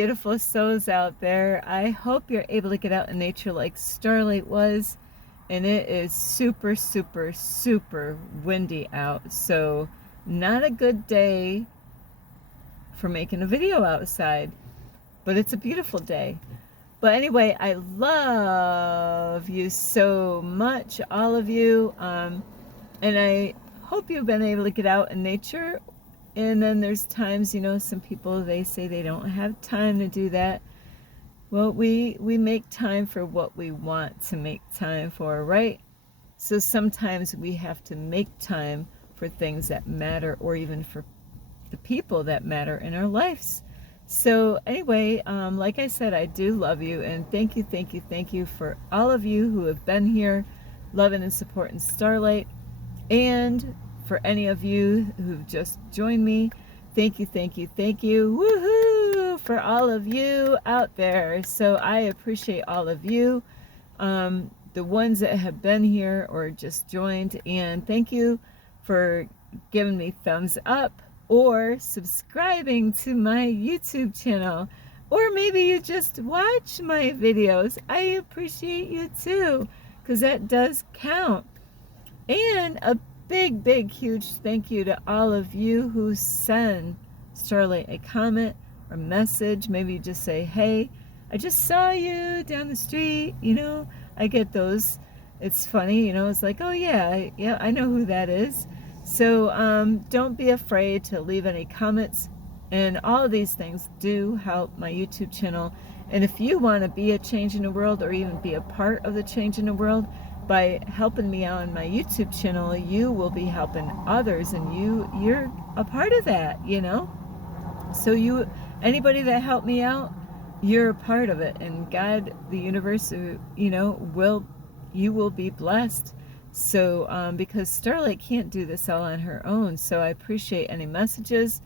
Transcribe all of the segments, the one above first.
beautiful souls out there. I hope you're able to get out in nature like Starlight was. And it is super, super, super windy out. So not a good day for making a video outside. But it's a beautiful day. But anyway, I love you so much, all of you. And I hope you've been able to get out in nature. And then there's times, you know, some people, they say they don't have time to do that. Well, we make time for what we want to make time for, right? So sometimes we have to make time for things that matter, or even for the people that matter in our lives. So anyway, like I said, I do love you, and thank you, thank you, thank you for all of you who have been here loving and supporting Starlight. And for any of you who've just joined me, thank you, thank you, thank you. Woohoo! For all of you out there. So I appreciate all of you, the ones that have been here or just joined. And thank you for giving me thumbs up or subscribing to my YouTube channel. Or maybe you just watch my videos. I appreciate you too, because that does count. And a big, big, huge thank you to all of you who send Starlight a comment or message. Maybe you just say, hey, I just saw you down the street. You know, I get those. It's funny, you know, it's like, oh yeah, I know who that is. So don't be afraid to leave any comments. And all of these things do help my YouTube channel. And if you want to be a change in the world, or even be a part of the change in the world, by helping me out on my YouTube channel, you will be helping others, and you're a part of that, you know? So anybody that helped me out, you're a part of it, and God, the universe, you know, you will be blessed. So because Starlight can't do this all on her own, so I appreciate any messages.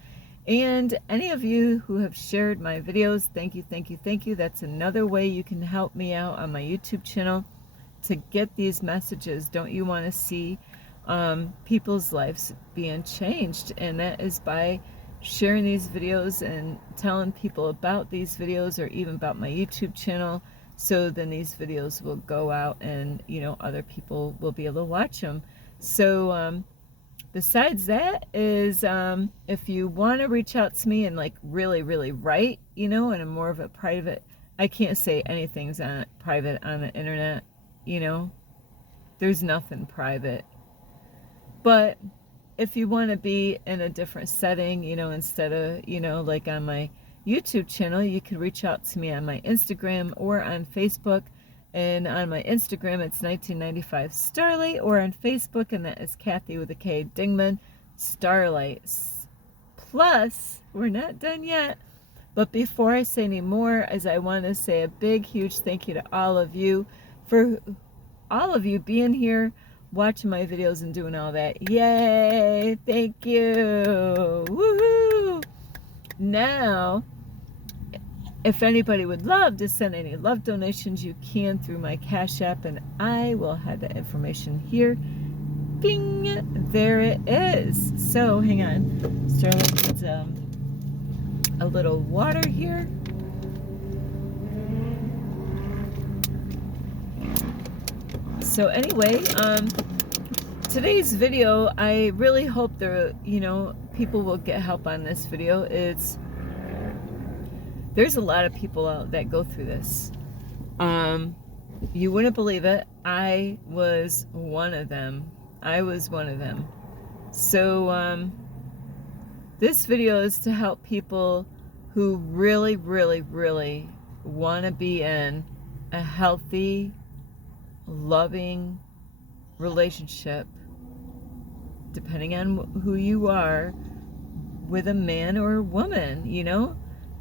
And any of you who have shared my videos, thank you, thank you, thank you. That's another way you can help me out on my YouTube channel to get these messages. Don't you want to see people's lives being changed? And that is by sharing these videos and telling people about these videos, or even about my YouTube channel. So then these videos will go out, and, you know, other people will be able to watch them. So besides that is, if you want to reach out to me and like really, really write, you know, in a more of a private, I can't say anything's on private on the internet. You know, there's nothing private. But if you want to be in a different setting, you know, instead of, you know, like on my YouTube channel, you can reach out to me on my Instagram or on Facebook. And on my Instagram, it's 1995 Starlight, or on Facebook, and that is Kathy with a K Dingman Starlight. Plus, we're not done yet. But before I say any more, as I want to say a big, huge thank you to all of you, for all of you being here, watching my videos and doing all that. Yay! Thank you! Woohoo! Now, if anybody would love to send any love donations, you can through my Cash App, and I will have that information here. Bing! There it is. So, hang on. Starlight needs a little water here. So anyway, today's video, I really hope people will get help on this video. There's a lot of people out that go through this. You wouldn't believe it. I was one of them. So this video is to help people who really, really, really want to be in a healthy, loving relationship, depending on who you are, with a man or a woman, you know?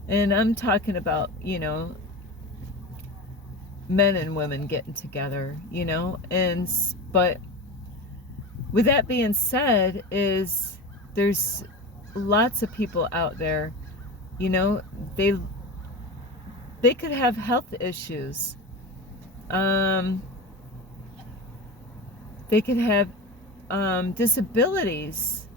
And I'm talking about, you know, men and women getting together, you know? But with that being said, there's lots of people out there, you know, they could have health issues. They could have disabilities.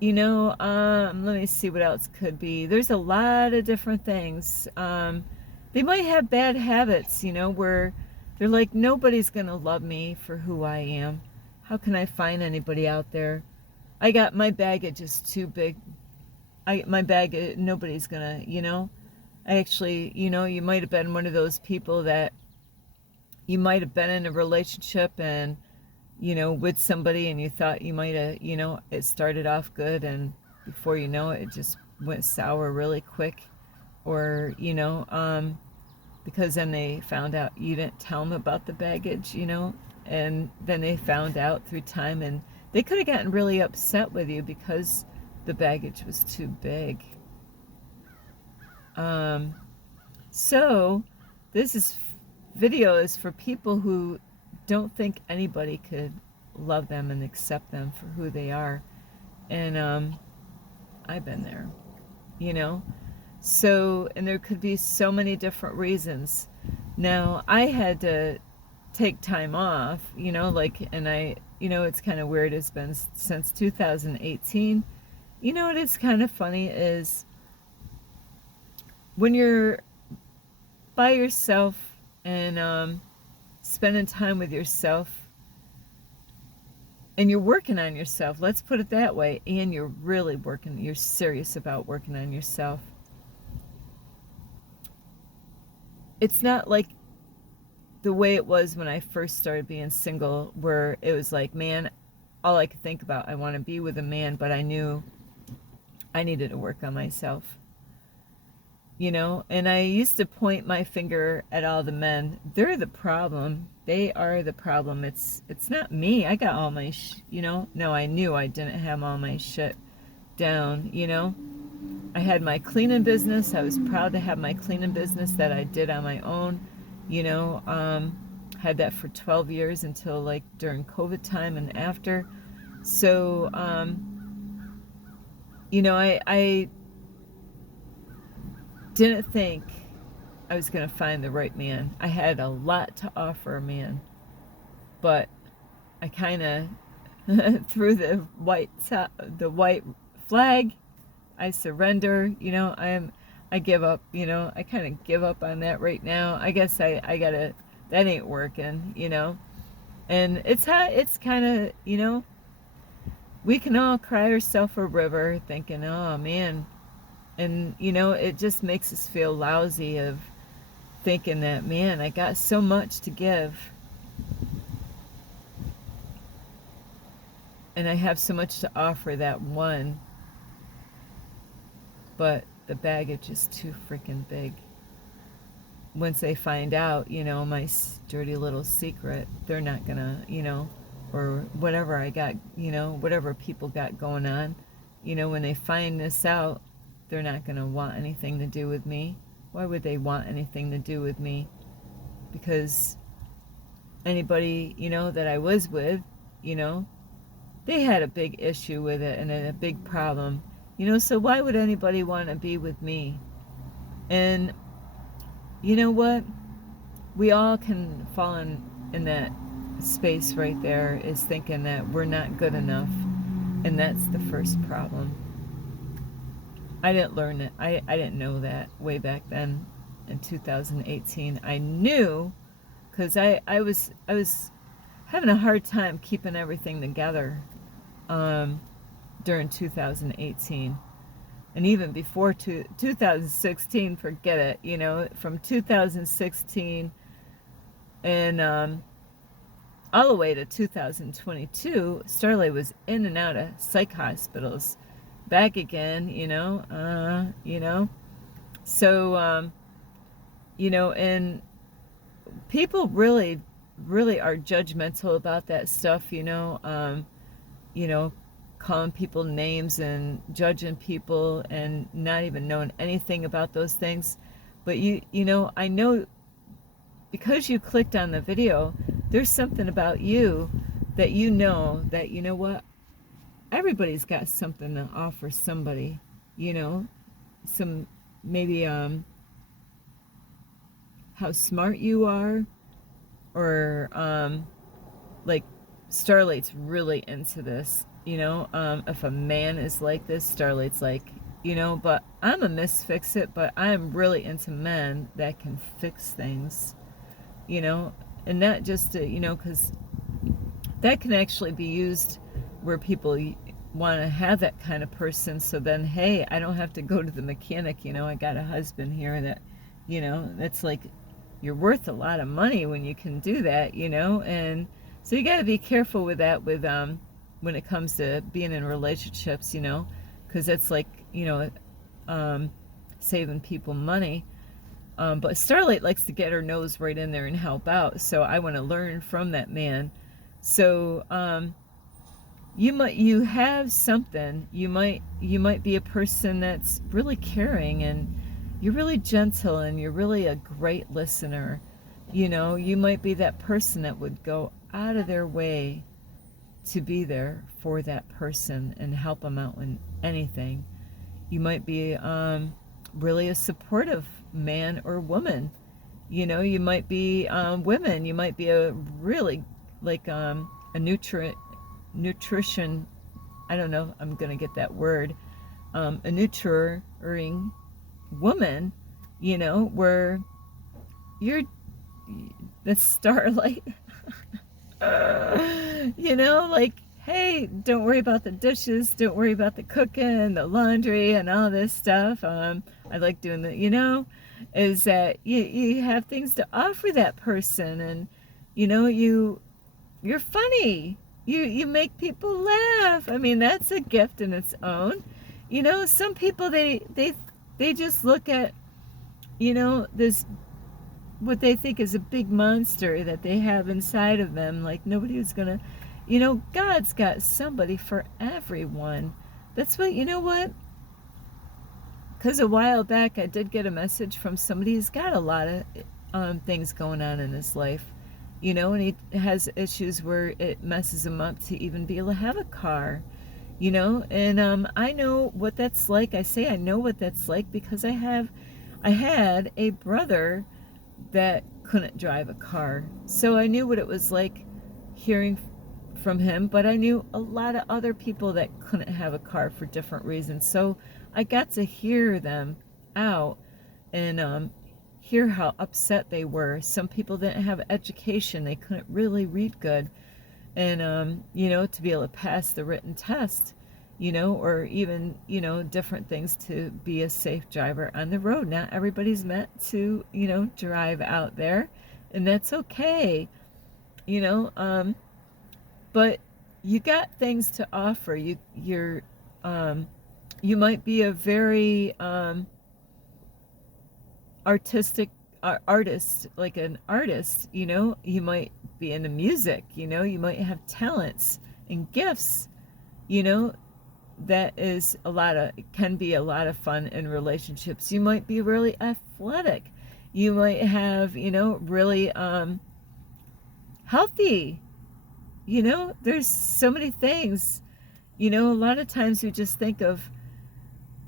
let me see what else could be. There's a lot of different things. They might have bad habits, where they're like, nobody's gonna love me for who I am. How can I find anybody out there? I got my baggage is too big. My bag, nobody's gonna, I actually, you might have been one of those people that you might have been in a relationship and with somebody, and you thought you might have, it started off good, and before you know it, it just went sour really quick. Or, because then they found out you didn't tell them about the baggage, and then they found out through time, and they could have gotten really upset with you because the baggage was too big. So, this video is for people who don't think anybody could love them and accept them for who they are. And I've been there, So, and there could be so many different reasons. Now, I had to take time off, and it's kind of weird. It's been since 2018. What is kind of funny is when you're by yourself and spending time with yourself, and you're working on yourself, let's put it that way, and you're really working, you're serious about working on yourself. It's not like the way it was when I first started being single, where it was like, man, all I could think about, I want to be with a man, but I knew I needed to work on myself. And I used to point my finger at all the men. They're the problem. They are the problem. It's not me. I got all my no, I knew I didn't have all my shit down. I had my cleaning business. I was proud to have my cleaning business that I did on my own. Had that for 12 years until like during COVID time and after. So I didn't think I was going to find the right man. I had a lot to offer a man, but I kind of threw the white flag. I surrender. I give up. I kind of give up on that right now. I guess I gotta. That ain't working. And it's kind of we can all cry ourselves a river, thinking, oh man. And, it just makes us feel lousy of thinking that, man, I got so much to give. And I have so much to offer that one. But the baggage is too freaking big. Once they find out, my dirty little secret, they're not gonna, or whatever I got, whatever people got going on, when they find this out, they're not going to want anything to do with me. Why would they want anything to do with me? Because anybody, that I was with, they had a big issue with it and a big problem. So why would anybody want to be with me? And you know what? We all can fall in that space right there, is thinking that we're not good enough. And that's the first problem. I didn't learn it. I didn't know that way back then in 2018. I knew because I was having a hard time keeping everything together during 2018. And even before 2016, forget it. From 2016 and all the way to 2022, Starlight was in and out of psych hospitals. Back again, So, and people really, really are judgmental about that stuff, calling people names and judging people and not even knowing anything about those things. But I know because you clicked on the video, there's something about you that that, what? Everybody's got something to offer somebody, some maybe how smart you are, or like Starlight's really into this, if a man is like this, Starlight's like, but I'm a misfix-it, but I am really into men that can fix things, you know, and not just to, because that can actually be used where people want to have that kind of person. So then, hey, I don't have to go to the mechanic. I got a husband here that, that's like, you're worth a lot of money when you can do that, and so you got to be careful with that when it comes to being in relationships, because it's like, saving people money. But Starlight likes to get her nose right in there and help out. So I want to learn from that man. So you have something. You might be a person that's really caring, and you're really gentle, and you're really a great listener. You might be that person that would go out of their way to be there for that person and help them out in anything. You might be really a supportive man or woman. You might be women. You might be a really like a nutrition. I don't know. I'm gonna get that word. A nurturing woman. Where you're the Starlight. Like, hey, don't worry about the dishes, don't worry about the cooking, the laundry, and all this stuff. I like doing is that you have things to offer that person, and you're funny. You make people laugh. I mean, that's a gift in its own. Some people they just look at this, what they think is a big monster that they have inside of them, like nobody was gonna, God's got somebody for everyone. That's what. Because a while back I did get a message from somebody who's got a lot of things going on in his life, and he has issues where it messes him up to even be able to have a car, and I know what that's like. I say I know what that's like because I had a brother that couldn't drive a car. So I knew what it was like hearing from him, but I knew a lot of other people that couldn't have a car for different reasons. So I got to hear them out and hear how upset they were. Some people didn't have education. They couldn't really read good. And, to be able to pass the written test, or even, different things to be a safe driver on the road. Not everybody's meant to, drive out there, and that's okay, but you got things to offer. You might be a very artistic artist, like an artist, you might be into music, you might have talents and gifts, that can be a lot of fun in relationships. You might be really athletic. You might have, really healthy. There's so many things. A lot of times we just think of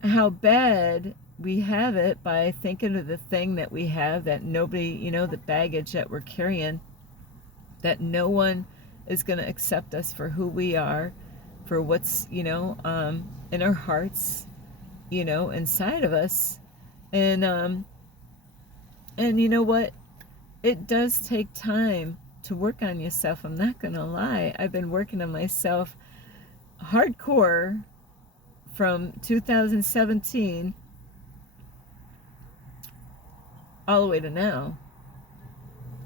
how bad we have it by thinking of the thing that we have that nobody, the baggage that we're carrying, that no one is going to accept us for who we are, for what's, in our hearts, inside of us. And you know what? It does take time to work on yourself. I'm not going to lie. I've been working on myself hardcore from 2017 all the way to now.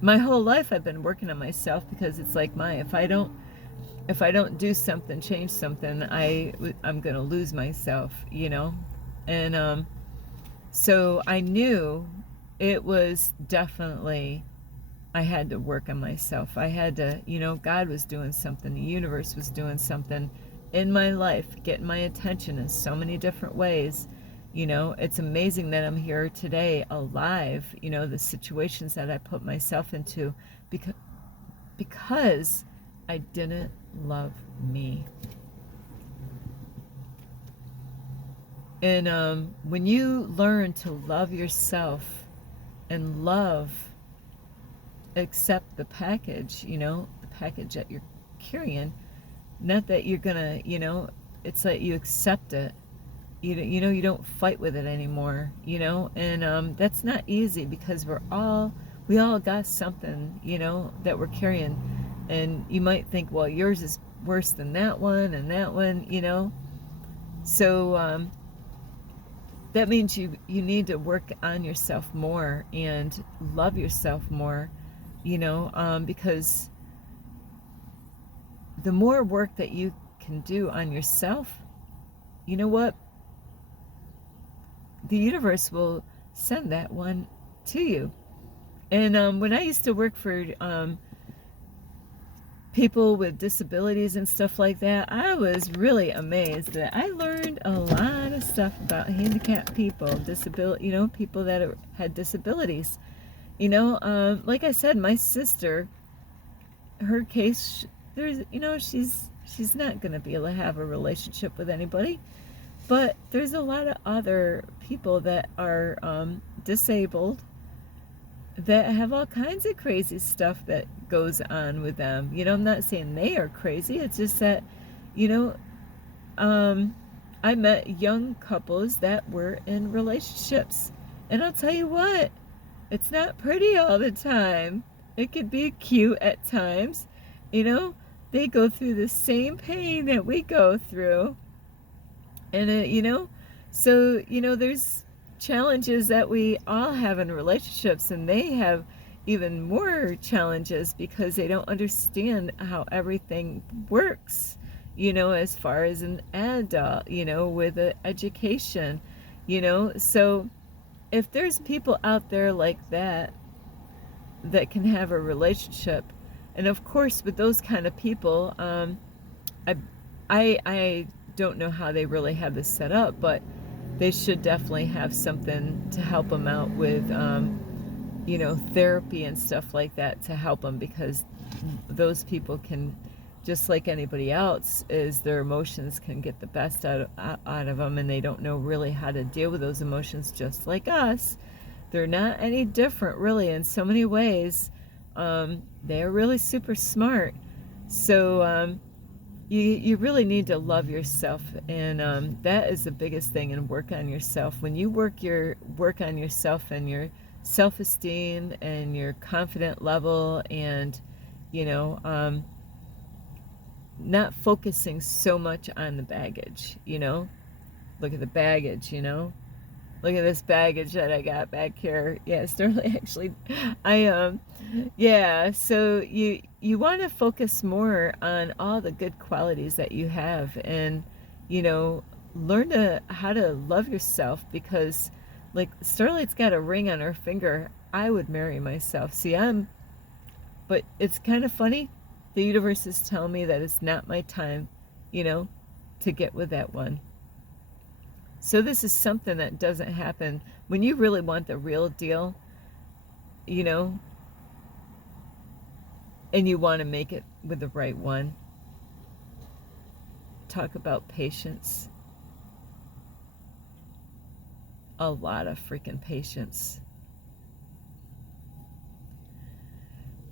My whole life I've been working on myself because it's like if I don't do something, change something, I'm gonna lose myself, and so I knew it was definitely, I had to work on myself. I had to, God was doing something, the universe was doing something in my life, getting my attention in so many different ways. It's amazing that I'm here today alive, the situations that I put myself into because I didn't love me. And when you learn to love yourself and accept the package, the package that you're carrying. Not that you're gonna, it's like you accept it. You don't fight with it anymore, and that's not easy because we all got something, that we're carrying. And you might think, well, yours is worse than that one and that one, So that means you need to work on yourself more and love yourself more, because the more work that you can do on yourself, you know what? The universe will send that one to you. And when I used to work for people with disabilities and stuff like that, I was really amazed that I learned a lot of stuff about handicapped people, people that had disabilities. Like I said, my sister, her case, she's not going to be able to have a relationship with anybody. But there's a lot of other people that are disabled that have all kinds of crazy stuff that goes on with them. I'm not saying they are crazy. It's just that, I met young couples that were in relationships. And I'll tell you what, it's not pretty all the time. It could be cute at times. They go through the same pain that we go through. And, so, there's challenges that we all have in relationships, and they have even more challenges because they don't understand how everything works, as far as an adult, with an education, So if there's people out there like that can have a relationship, and of course with those kind of people, I don't know how they really have this set up, but they should definitely have something to help them out with, therapy and stuff like that to help them, because those people can, just like anybody else, is their emotions can get the best out of them, and they don't know really how to deal with those emotions, just like us. They're not any different, really, in so many ways. They're really super smart. So, you really need to love yourself, and that is the biggest thing, and work on yourself. When you work on yourself and your self-esteem and your confident level, and not focusing so much on the baggage. Look at the baggage. Look at this baggage that I got back here. Yeah, Sterling, actually, yeah, so you want to focus more on all the good qualities that you have, and, learn how to love yourself, because, like, Starlight's got a ring on her finger. I would marry myself. See, but it's kind of funny. The universe is telling me that it's not my time, to get with that one. So this is something that doesn't happen when you really want the real deal, and you want to make it with the right one. Talk about patience. A lot of freaking patience.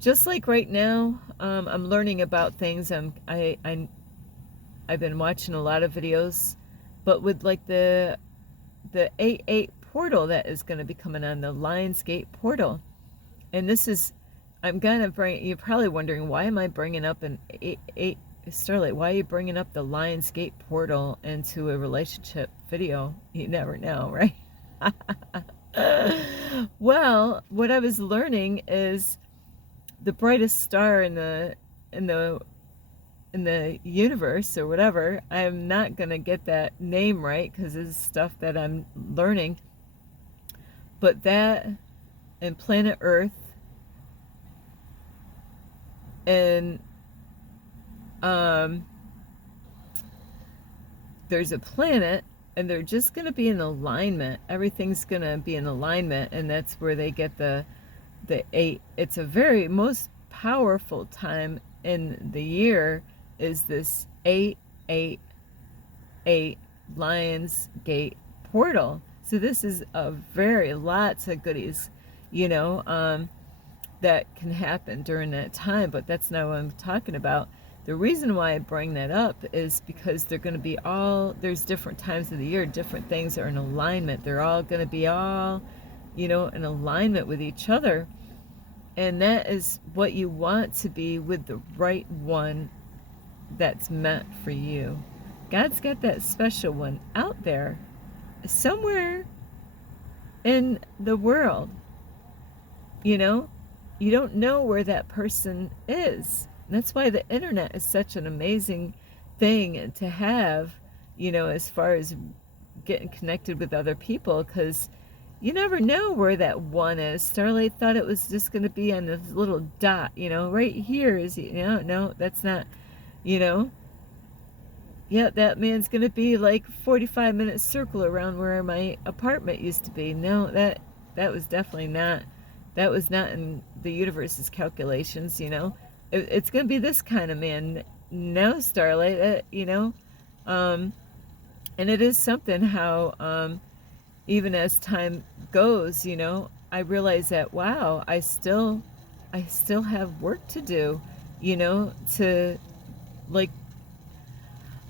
Just like right now, I'm learning about things. I've been watching a lot of videos, but with like the 8-8 portal that is going to be coming on, the Lionsgate portal, and this is, I'm gonna bring. You're probably wondering, why am I bringing up an 8-8 Starlight? Why are you bringing up the Lionsgate portal into a relationship video? You never know, right? Well, what I was learning is the brightest star in the universe, or whatever. I'm not gonna get that name right because this is stuff that I'm learning. But that, and planet Earth, and there's a planet, and they're just going to be in alignment. Everything's going to be in alignment, and that's where they get the 8. It's a very most powerful time in the year, is this 8-8-8 Lionsgate portal. So this is a very lots of goodies, that can happen during that time, but that's not what I'm talking about. the reason why I bring that up is because they're going to be there's different times of the year, different things are in alignment. They're all going to be all, in alignment with each other. And that is what you want to be with the right one that's meant for you. God's got that special one out there somewhere in the world. You don't know where that person is. And that's why the internet is such an amazing thing to have, as far as getting connected with other people, because you never know where that one is. Starlight thought it was just going to be on this little dot, right here is, no, that's not, yeah, that man's going to be like 45-minute circle around where my apartment used to be. No, that was definitely not, that was not in the universe's calculations, It's going to be this kind of man. No, Starlight, and it is something how, even as time goes, I realize that, wow, I still have work to do, to, like,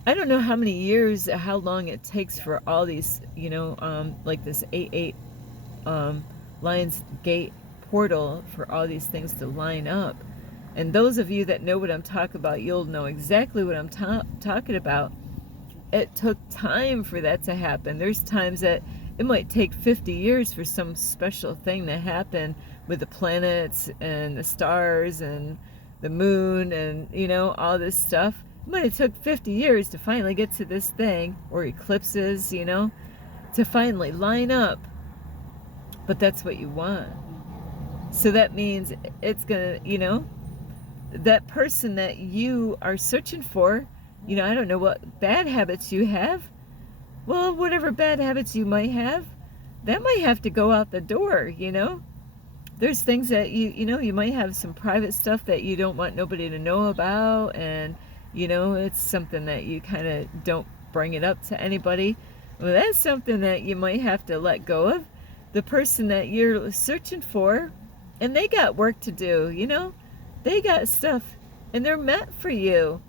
I don't know how many years, how long it takes for all these, like this 8-8 Lions Gate portal, for all these things to line up. And those of you that know what I'm talking about, you'll know exactly what I'm talking about. It took time for that to happen. There's times that it might take 50 years for some special thing to happen with the planets and the stars and the moon and, all this stuff. It might have took 50 years to finally get to this thing, or eclipses, to finally line up. But that's what you want. So that means it's going to, that person that you are searching for, I don't know what bad habits you have. Well, whatever bad habits you might have, that might have to go out the door, There's things that you might have some private stuff that you don't want nobody to know about, and, it's something that you kind of don't bring it up to anybody. Well, that's something that you might have to let go of. The person that you're searching for, and they got work to do, They got stuff, and they're meant for you.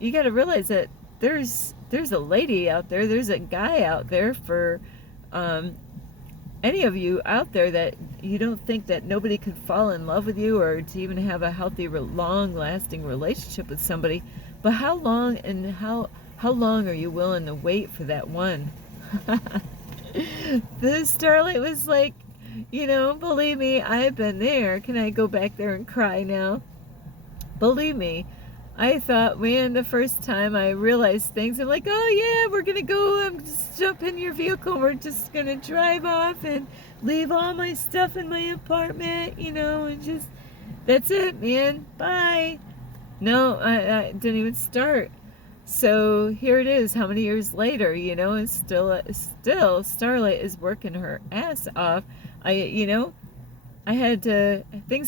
You got to realize that there's a lady out there, there's a guy out there for any of you out there that you don't think that nobody could fall in love with you, or to even have a healthy, long-lasting relationship with somebody. But how long and how long are you willing to wait for that one? The Starlight was like, believe me, I've been there. Can I go back there and cry now? Believe me, I thought, man, the first time I realized things, I'm like, oh yeah, we're gonna go, I'm just jump in your vehicle, we're just gonna drive off and leave all my stuff in my apartment, and just, that's it, man, bye. No, I didn't even start. So here it is, how many years later, and still Starlight is working her ass off. Things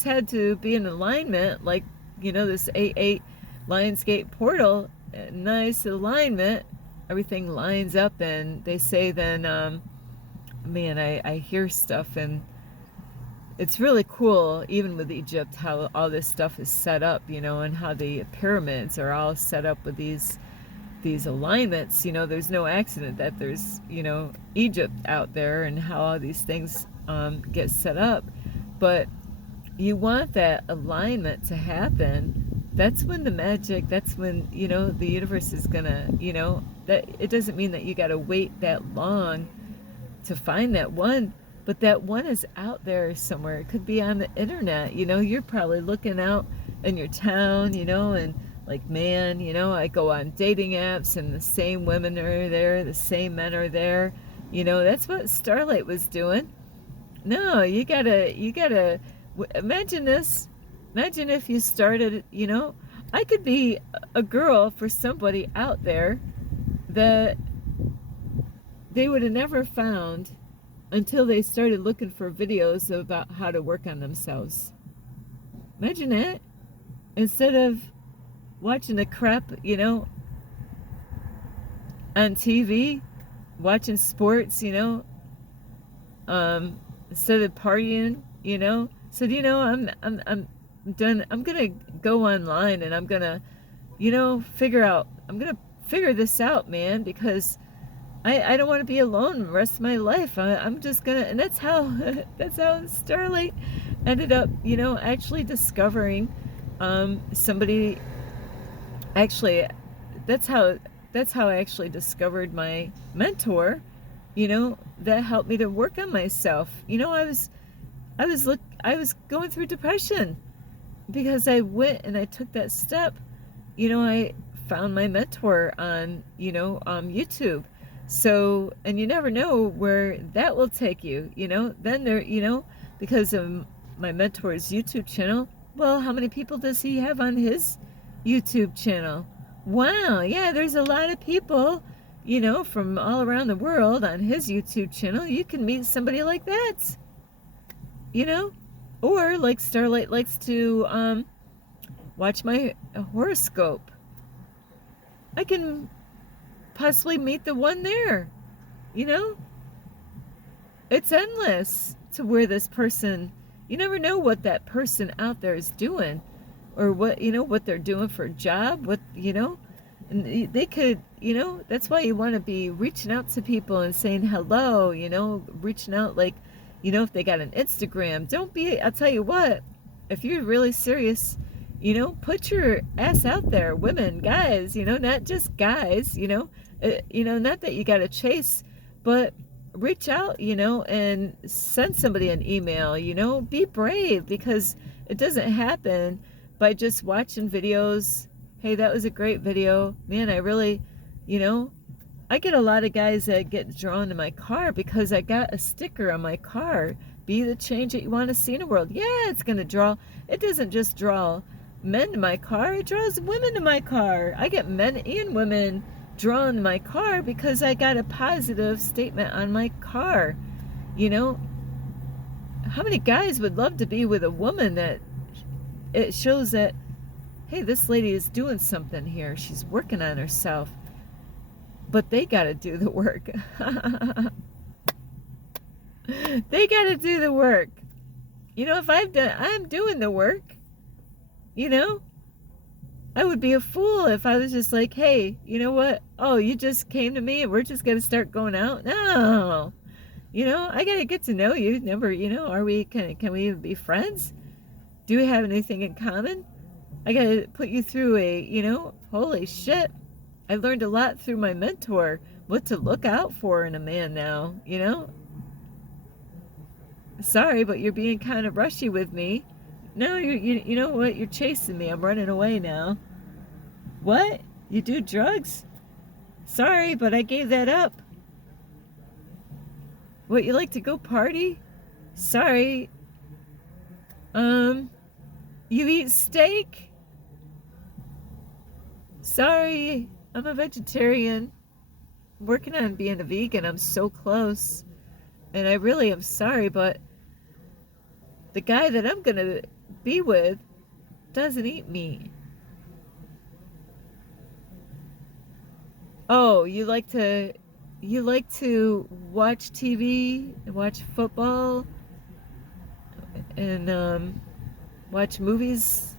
had to be in alignment, like, this 8-8 Lionsgate portal, nice alignment, everything lines up, and they say then, man, I hear stuff, and it's really cool, even with Egypt, how all this stuff is set up, and how the pyramids are all set up with these alignments. There's no accident that there's, Egypt out there, and how all these things get set up. But you want that alignment to happen. That's when the magic, that's when, the universe is gonna, that it doesn't mean that you got to wait that long to find that one. But that one is out there somewhere. It could be on the internet. You're probably looking out in your town, and like, man, I go on dating apps, and the same women are there, the same men are there. That's what Starlight was doing. No, you gotta, imagine this. Imagine if you started, I could be a girl for somebody out there that they would have never found until they started looking for videos about how to work on themselves. Imagine that. Instead of watching the crap, on TV, watching sports, instead of partying, said, I'm done. I'm gonna go online, and I'm gonna I'm going to figure this out, man, because I don't want to be alone the rest of my life. I'm just going to, and that's how, that's how Starlight ended up, actually discovering, somebody, actually, that's how, I actually discovered my mentor, that helped me to work on myself. I was going through depression because I went and I took that step. I found my mentor on, YouTube. So, and you never know where that will take you, then there, because of my mentor's YouTube channel. Well, how many people does he have on his YouTube channel? Wow, yeah, there's a lot of people, from all around the world on his YouTube channel. You can meet somebody like that, or like Starlight likes to watch my horoscope. I can possibly meet the one there, It's endless to where this person, you never know what that person out there is doing, or what, what they're doing for a job, and they could, that's why you want to be reaching out to people and saying hello, reaching out, like, if they got an Instagram. Don't be, I'll tell you what, if you're really serious, put your ass out there, women, guys, not just guys, not that you got to chase, but reach out, and send somebody an email, be brave, because it doesn't happen by just watching videos. Hey, that was a great video. Man, I really, I get a lot of guys that get drawn to my car because I got a sticker on my car. Be the change that you want to see in the world. Yeah, it's going to draw. It doesn't just draw men to my car. It draws women to my car. I get men and women drawn to my car because I got a positive statement on my car. How many guys would love to be with a woman that it shows that, hey, this lady is doing something here. She's working on herself. But they got to do the work. They got to do the work. If I'm doing the work, I would be a fool if I was just like, hey, you know what? Oh, you just came to me and we're just going to start going out? No. I got to get to know you. Never, can we even be friends? Do we have anything in common? I got to put you through holy shit. I learned a lot through my mentor, what to look out for in a man now, Sorry, but you're being kind of rushy with me. No, you know what? You're chasing me. I'm running away now. What? You do drugs? Sorry, but I gave that up. What, you like to go party? Sorry. You eat steak? Sorry. I'm a vegetarian. I'm working on being a vegan. I'm so close. And I really am sorry, but the guy that I'm going to be with doesn't eat meat. Oh, you like to watch TV, watch football, and watch movies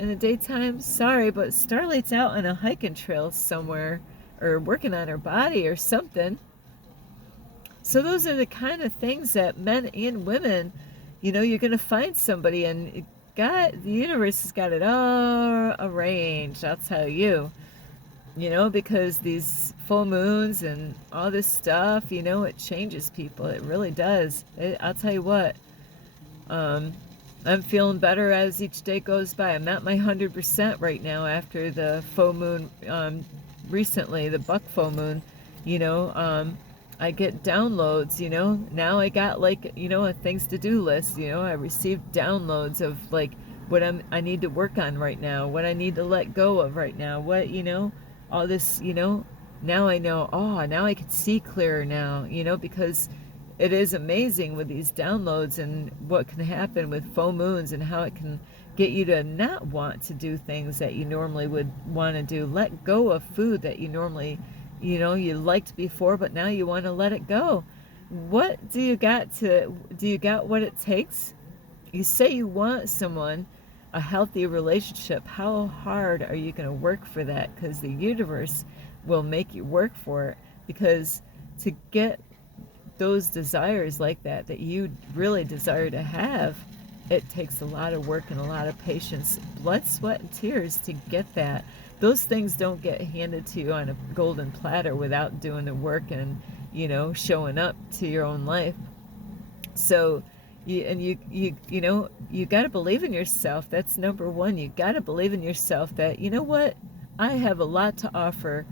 in the daytime? Sorry, but Starlight's out on a hiking trail somewhere, or working on her body or something. So those are the kind of things that men and women, you're going to find somebody, and God, the universe has got it all arranged, I'll tell you. Because these full moons and all this stuff, it changes people. It really does. I'll tell you what. I'm feeling better as each day goes by. I'm at my 100% right now after the full moon, recently, the buck full moon. I get downloads, Now I got, like, a things to do list, I received downloads of, like, what I need to work on right now, what I need to let go of right now, what, all this, now I know, now I can see clearer now, because it is amazing with these downloads and what can happen with full moons and how it can get you to not want to do things that you normally would want to do. Let go of food that you normally, you liked before, but now you want to let it go. What do you got what it takes? You say you want someone. a healthy relationship, how hard are you going to work for that? Because the universe will make you work for it. Because to get those desires like that you really desire to have, it takes a lot of work and a lot of patience, blood, sweat, and tears to get that. Those things don't get handed to you on a golden platter without doing the work and, showing up to your own life. So you got to believe in yourself. That's number one. You got to believe in yourself that, you know what, I have a lot to offer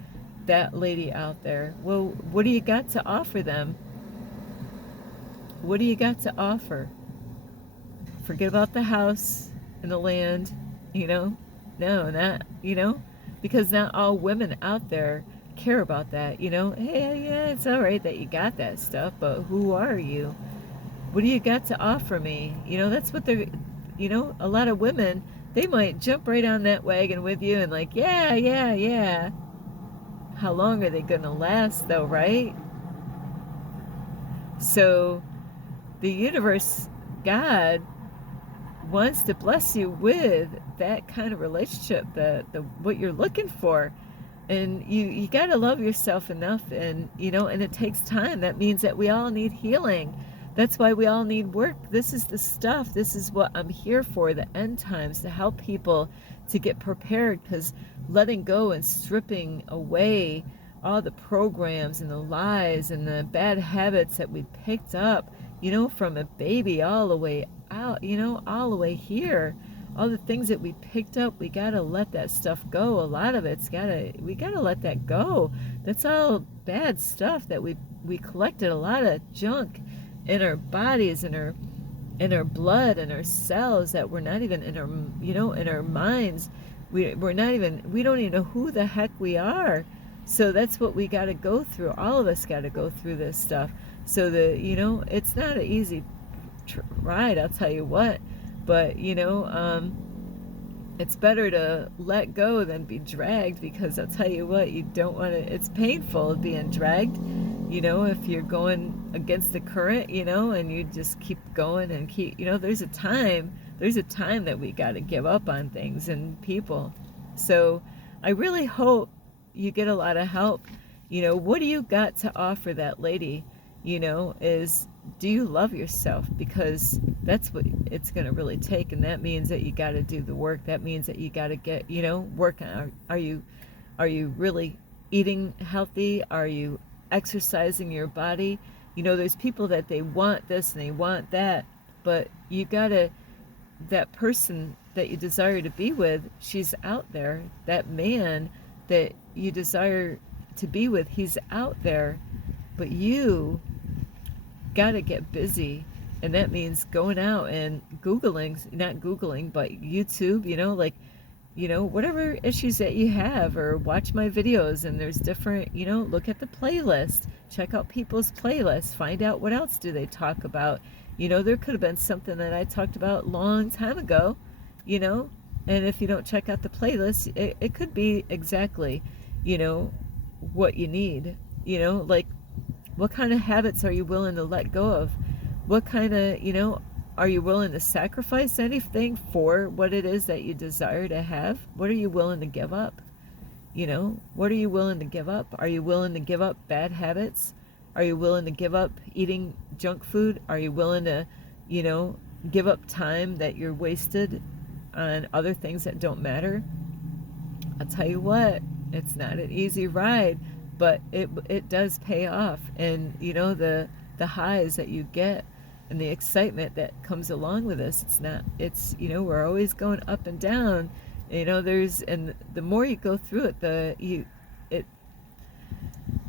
that lady out there. Well, what do you got to offer them? What do you got to offer? Forget about the house and the land, no, not, because not all women out there care about that, hey, yeah, it's all right that you got that stuff, but who are you? What do you got to offer me? That's what they're, a lot of women, they might jump right on that wagon with you and like, yeah, yeah, yeah. How long are they going to last though, right? So the universe, God, wants to bless you with that kind of relationship, the what you're looking for. And you got to love yourself enough, and and it takes time. That means that we all need healing. That's why we all need work. This is the stuff. This is what I'm here for, the end times, to help people to get prepared, because letting go and stripping away all the programs and the lies and the bad habits that we picked up, from a baby all the way out, all the way here, all the things that we picked up, we got to let that stuff go. A lot of we got to let that go. That's all bad stuff that we collected, a lot of junk in our bodies, in our blood, in our cells, that we're not even in our, in our minds. We don't even know who the heck we are. So that's what we got to go through. All of us got to go through this stuff. So it's not an easy ride, I'll tell you what. But it's better to let go than be dragged, because I'll tell you what, you don't want to. It's painful being dragged. If you're going against the current, and you just keep going and keep, there's a time that we got to give up on things and people. So I really hope you get a lot of help. What do you got to offer that lady? Is, do you love yourself? Because that's what it's going to really take. And that means that you got to do the work. That means that you got to get, work on, are you really eating healthy? Are you exercising your body? There's people that they want this and they want that, but you got to, that person that you desire to be with, she's out there. That man that you desire to be with, he's out there. But you got to get busy, and that means going out and not Googling, but YouTube, whatever issues that you have, or watch my videos, and there's different, look at the playlist, check out people's playlists, find out what else do they talk about. There could have been something that I talked about a long time ago, and if you don't check out the playlist, it could be exactly, what you need, like, what kind of habits are you willing to let go of? What kind of, are you willing to sacrifice anything for what it is that you desire to have? What are you willing to give up? What are you willing to give up? Are you willing to give up bad habits? Are you willing to give up eating junk food? Are you willing to, give up time that you're wasted on other things that don't matter? I'll tell you what, it's not an easy ride, but it does pay off. And the highs that you get and the excitement that comes along with this, we're always going up and down. And the more you go through it,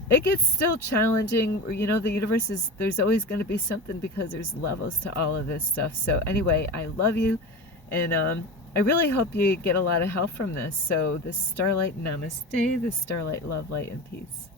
it gets still challenging. The universe there's always going to be something, because there's levels to all of this stuff. So anyway, I love you, and I really hope you get a lot of help from this. So this Starlight Namaste, this Starlight love, light, and peace.